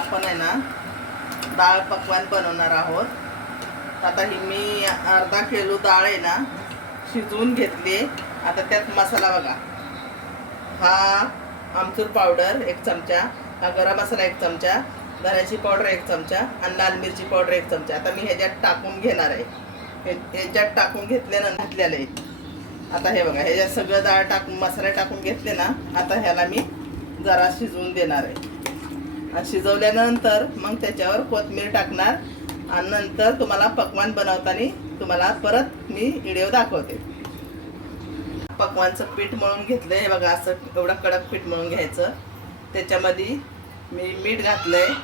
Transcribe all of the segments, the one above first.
आपण आहे ना डाळ पकवान बनवणार आहोत। आता ही मी अर्धा किलो डाळ आहे ना शिजवून घेतली। आता त्यात मसाला बघा, हा आमचूर पावडर 1 चमचा, हा गरम मसाला 1 चमचा, धण्याची पावडर 1 चमचा आणि लाल मिरची पावडर 1 चमचा। आता मी ह्याच्यात टाकून घेणार आहे, ह्याच्यात टाकून घेतल्यानंतर घातलेलं आहे। आता हे बघा, ह्याच्यात सगळं डाळ टाकून मसाले टाकून घेतले ना, आता ह्याला मी जरा शिजवून देणार आहे। आणि शिजवल्यानंतर मग त्याच्यावर कोथिंबीर टाकणार आणि नंतर तुम्हाला पकवान बनवताना तुम्हाला परत मी व्हिडिओ दाखवते। पकवानचं पीठ मळून घेतलं आहे बघा, असं एवढं कडक पीठ मळून घ्यायचं। त्याच्यामध्ये मी मीठ घातलं आहे,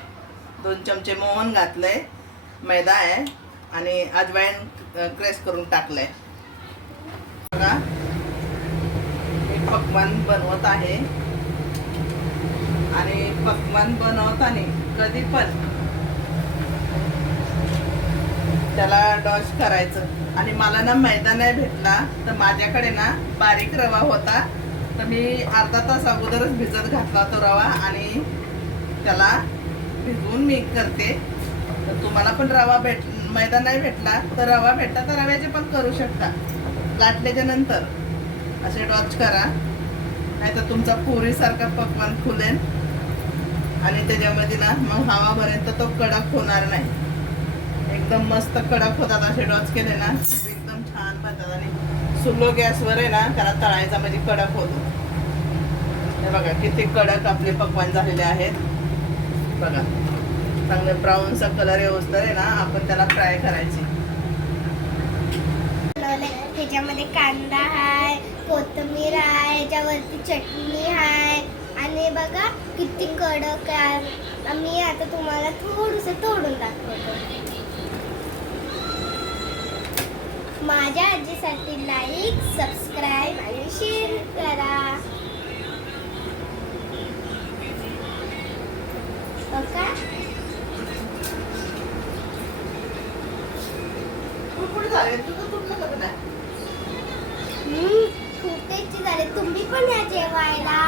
2 चमचे मोहन घातलं आहे, मैदा आहे आणि अजवाईन क्रश करून टाकलं आहे बघा। मी पकवान बनवत आहे आणि पकवान बनवताना कधी पण त्याला डॉश करायचं। आणि मला ना मैदा नाही भेटला तर माझ्याकडे ना बारीक रवा होता, तर मी अर्धा तास अगोदरच भिजत घातला तो रवा आणि त्याला भिजवून मी करते। तर तुम्हाला पण रवा मैदा नाही भेटला तर रवा भेटला तर रव्याचे पण करू शकता। लाटल्याच्या नंतर असे डॉच करा, नाहीतर तुमचा पुरीसारखा पकवान फुलेल आणि त्याच्यामध्ये ना मग हवापर्यंत तो कडक होणार नाही। एकदम मस्त कडक होतात असे डॉच केले ना, एकदम छान बनतात। आणि सुलो गॅसवर आहे ना त्याला तळायचा म्हणजे कडक होतो। हे बघा किती कडक आपले पकवान झालेले आहेत बघा, चांगले ब्राऊनचा कलर येऊस्तर आहे ना आपण त्याला फ्राय करायचे। त्याच्यामध्ये कांदा आहे, कोथिंबीर आहे, याच्यावरती चटणी आहे आणि बघा किती कडक आहे। मी आता तुम्हाला थोडंसं तोडून दाखवतो। माझ्या आजीसाठी लाईक, सबस्क्राईब आणि शेअर करा ओके। खूप टेस्टी झाले, तुम्ही पण या जेवायला।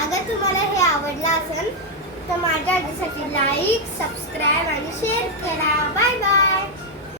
अगर तुम्हाला हे आवडलं असेल तर माझ्या आजीसाठी लाईक, सबस्क्राईब आणि शेअर करा। Bye bye.